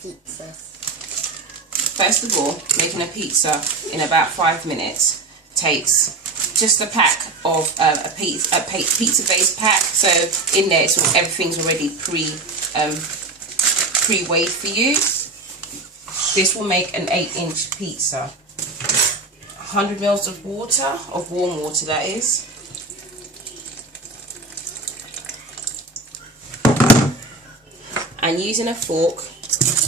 Pizza. First of all, making a pizza in about 5 minutes takes just a pack of a pizza base pack. So in there, everything's already pre-weighed for you. This will make an 8-inch pizza. 100 mils of water, of warm water that is. And using a fork,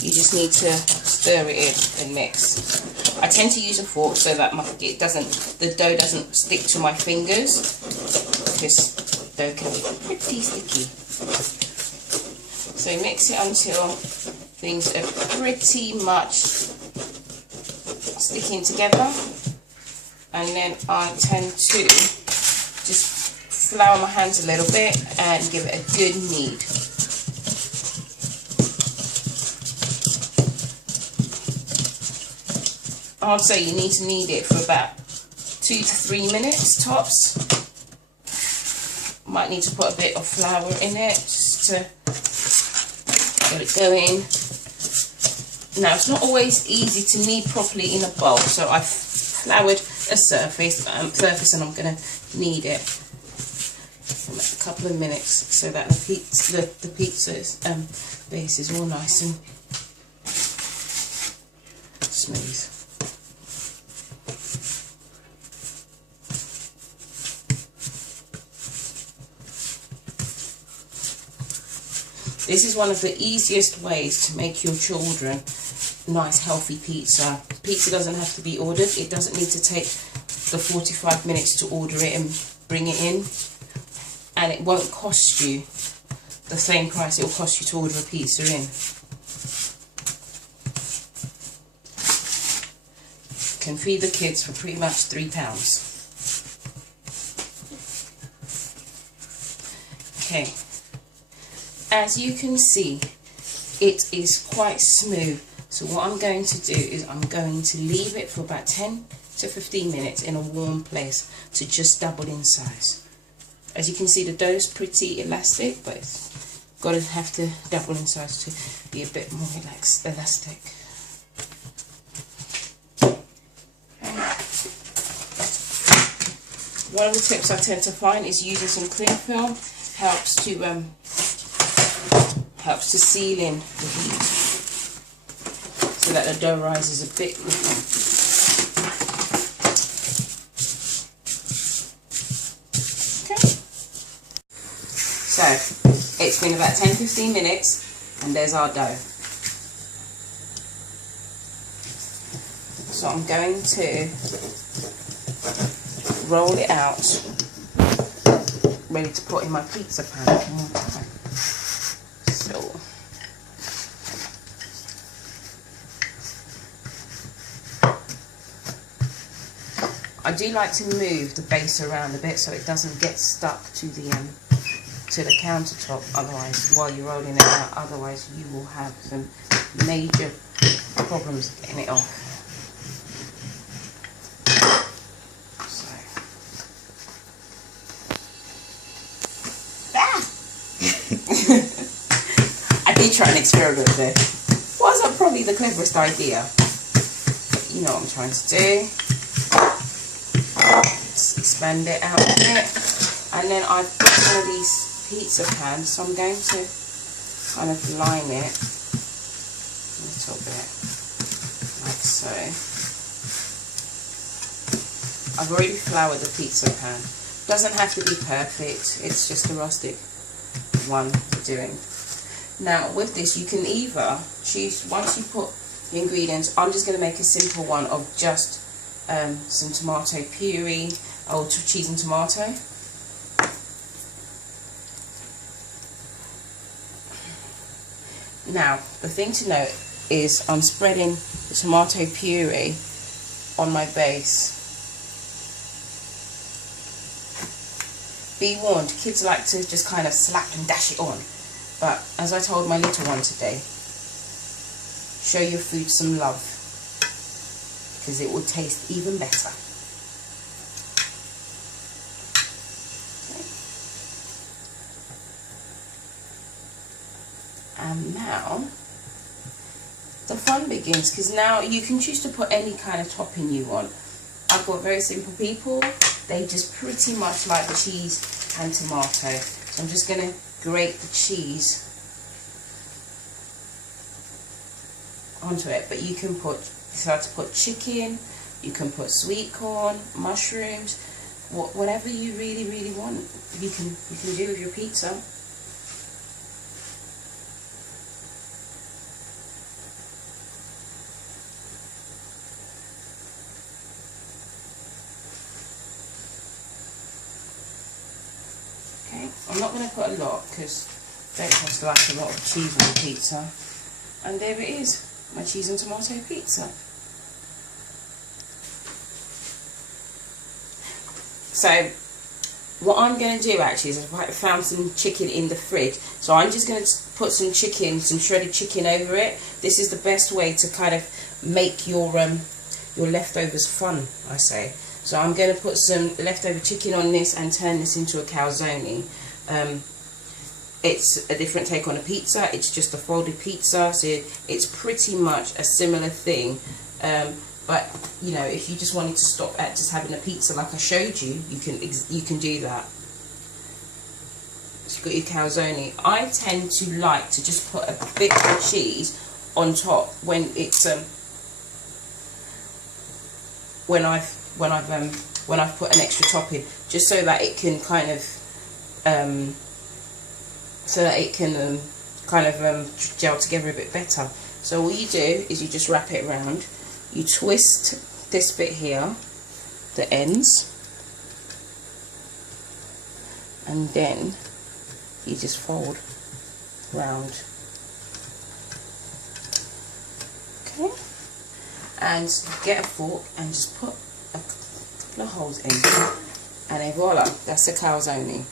you just need to stir it in and mix. I tend to use a fork so that the dough doesn't stick to my fingers, because dough can be pretty sticky. So mix it until things are pretty much sticking together, and then I tend to just flour my hands a little bit and give it a good knead. I'd say you need to knead it for about 2 to 3 minutes tops. Might need to put a bit of flour in it just to get it going. Now, it's not always easy to knead properly in a bowl, so I've floured a surface and I'm going to knead it for a couple of minutes so that the pizza's base is all nice and smooth. This is one of the easiest ways to make your children nice healthy pizza. Pizza doesn't have to be ordered. It doesn't need to take the 45 minutes to order it and bring it in. And it won't cost you the same price it will cost you to order a pizza in. Can feed the kids for pretty much £3. Okay. As you can see, it is quite smooth. So what I'm going to do is I'm going to leave it for about 10 to 15 minutes in a warm place to just double in size. As you can see, the dough is pretty elastic, but it's got to have to double in size to be a bit more elastic. One of the tips I tend to find is using some cling film. Helps to seal in the heat so that the dough rises a bit quicker. Okay. So it's been about 10-15 minutes and there's our dough. So I'm going to roll it out, ready to put in my pizza pan one more time. So I do like to move the base around a bit so it doesn't get stuck to the countertop. Otherwise, while you're rolling it out, otherwise you will have some major problems getting it off. I did try an experiment there. Wasn't probably the cleverest idea. But you know what I'm trying to do. Just expand it out a bit. And then I've got one of these pizza pans, so I'm going to kind of line it a little bit, like so. I've already floured the pizza pan. Doesn't have to be perfect, it's just a rustic one for doing. Now with this you can either choose, once you put the ingredients, I'm just going to make a simple one of just some tomato puree or cheese and tomato. Now the thing to note is I'm spreading the tomato puree on my base. Be warned, kids like to just kind of slap and dash it on. But as I told my little one today, show your food some love, because it will taste even better. Okay. And now the fun begins, because now you can choose to put any kind of topping you want. I've got very simple people. They just pretty much like the cheese and tomato. So I'm just going to grate the cheese onto it. But you can decide to put chicken, you can put sweet corn, mushrooms, whatever you really, really want. You can do with your pizza. Okay, I'm not going to put a lot because I don't just like a lot of cheese on pizza. And there it is, my cheese and tomato pizza. So what I'm going to do actually is I found some chicken in the fridge. So I'm just going to put some shredded chicken over it. This is the best way to kind of make your leftovers fun, I say. So I'm going to put some leftover chicken on this and turn this into a calzone. It's a different take on a pizza. It's just a folded pizza, so it's pretty much a similar thing. But you know, if you just wanted to stop at just having a pizza like I showed you, you can do that. So you've got your calzone. I tend to like to just put a bit of cheese on top when it's when I've put an extra topping, just so that it can kind of gel together a bit better. So all you do is you just wrap it around, you twist this bit here, the ends, and then you just fold round. Okay, and get a fork and just put a couple of holes in, and then voila, that's a calzone.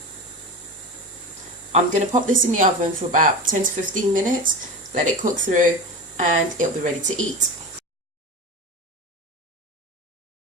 I'm going to pop this in the oven for about 10 to 15 minutes, let it cook through, and it'll be ready to eat.